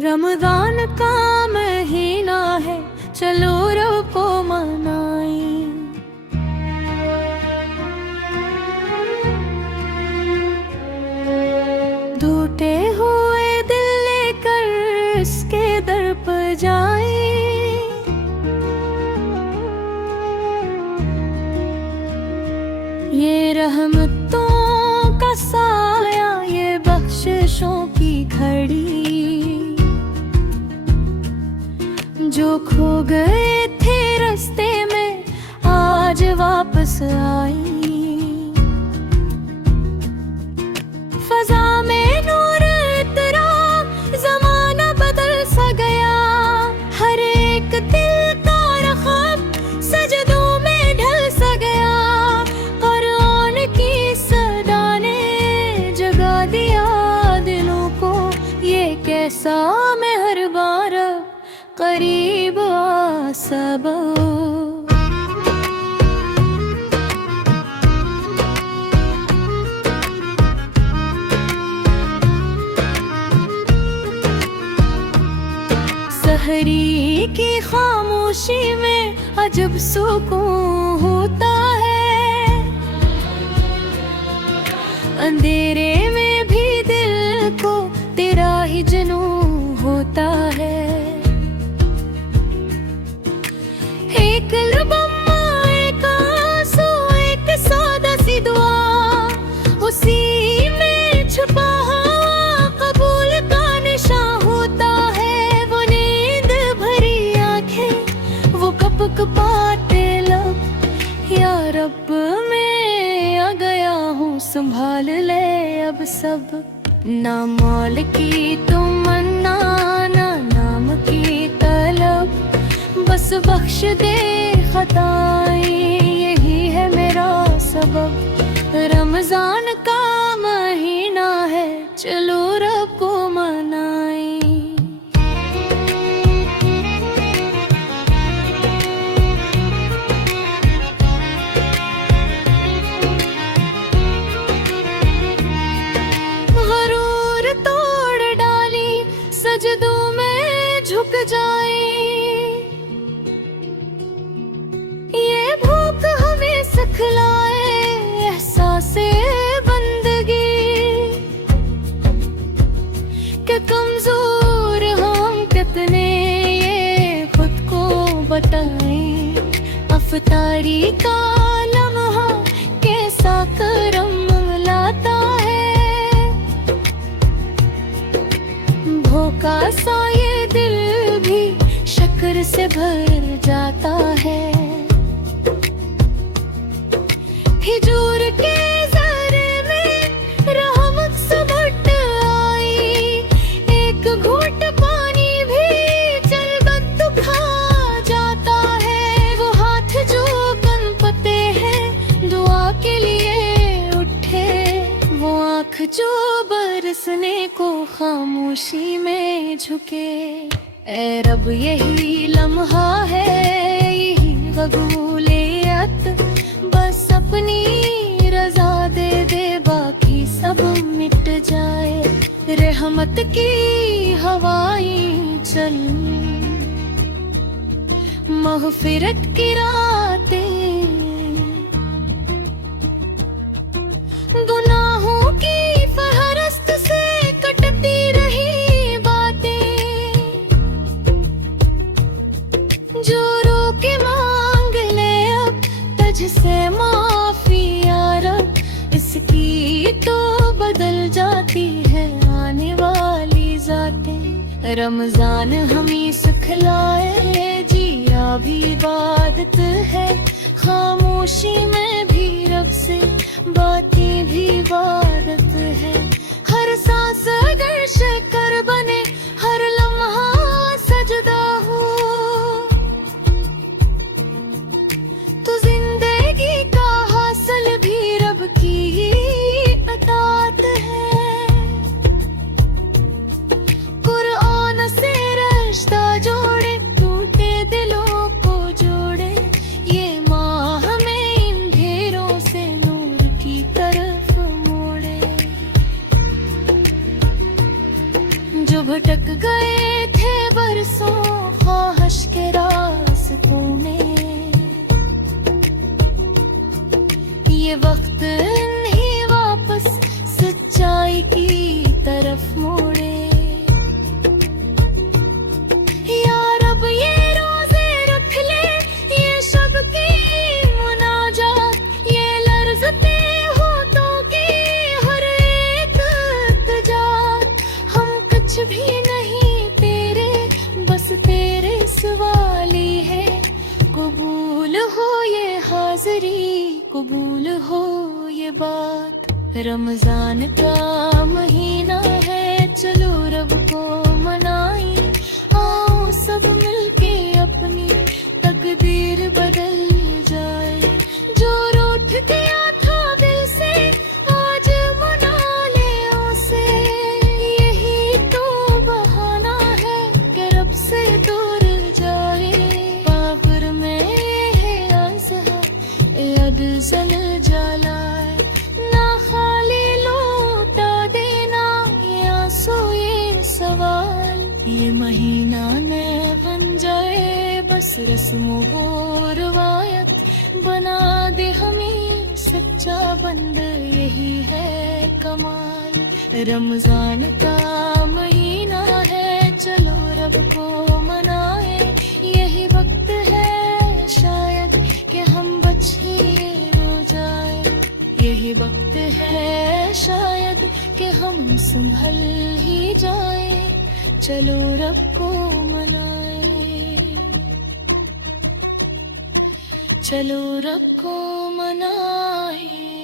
रमजान का महीना है, चलो रब को मनाएं। टूटे हुए दिल लेकर इसके दर पर जाएं। ये रहमतों का साया, ये बख्शिशों की घड़ी, जो खो गए थे रास्ते में आज वापस आई। फजा में नूर इतरा, जमाना बदल सा गया। हर एक दिल का रख़्ब सजदों में ढल सा गया। कुरान की सदा ने जगा दिया दिलों को, ये कैसा मेहरबान करीब आ सब। सहरी की खामोशी में अजब सुकून होता है। अंधेरे में भी दिल को तेरा ही जुनून होता है। एक लबम्मा, एक आंसू, एक सादा सी दुआ, उसी में छुपा हुआ कबूल का निशान होता है। वो नींद भरी आंखें, वो कपकपाते लब, या रब मैं आ गया हूँ, संभाल ले अब सब। ना मौल की तमन्ना, ना नाम की तलब, बस बख्श दे खताएं, यही है मेरा सबब। रमजान का महीना है, चलो रब को मनाएं। गरूर तोड़ डाली, सजदों में झुक जाए। ये भूख हमें सिखलाए एहसासे बंदगी, कि कमजोर हम कितने ये खुद को बताएं। अफ्तारी का लम्हा कैसा करम लाता है, भूखा सा ये दिल भी शक्र से भर जाता है। हिजूर के ज़रे में रहमत सबट आई, एक घूंट पानी भी चल बद खा जाता है। वो हाथ जो कनपते हैं दुआ के लिए उठे, वो आँख जो बरसने को खामोशी में झुके। ऐ रब यही लम्हा है, यही कबूलियत, बस अपनी रजा दे दे, बाकी सब मिट जाए। रहमत की हवाएं चल, मग़फ़िरत की रातें, गुनाहों की फ़हरिस्त से कटती रही बातें, जो रो के मांग ले अब तुझसे माफी या रब, इसकी तो बदल जाती है आने वाली ज़ातें। रमजान हमें सिखलाए जिया भी इबादत है, खामोशी में भी रब से बातें भी इबादत है। हर सांस अगर शक्र बने, हर लम्हा सजदा हो, तो जिंदगी का हासिल भी रब की ही अतात है। कुरान से रिश्ता जोड़े, टूटे दिलों को जोड़े, ये माह हमें इन ढेरों से नूर की तरफ मोड़े। कबूल हो ये बात। रमजान का महीना है, चलो रब को मनाए। आओ सब मिलके अपनी तकदीर बदल जाए। जो रूठ गया था दिल से आज मना ले उसे। यही तो बहाना है कि रब से दूर जाए। बाबर में है आज़हा यद जल जलाए। ना खाली लौटा देना ये आंसू ये सवाल। ये महीना न बन जाए बस रस्म वो रवायत। बना दे हमें सच्चा बंद यही है कमाल। रमजान का महीना है, चलो रब को मनाए। यही वक्त है शायद कि हम बच ही हो जाए। यही वक्त है शायद कि हम संभल ही जाए। चलो रब को मनाए, चलो रब को मनाए।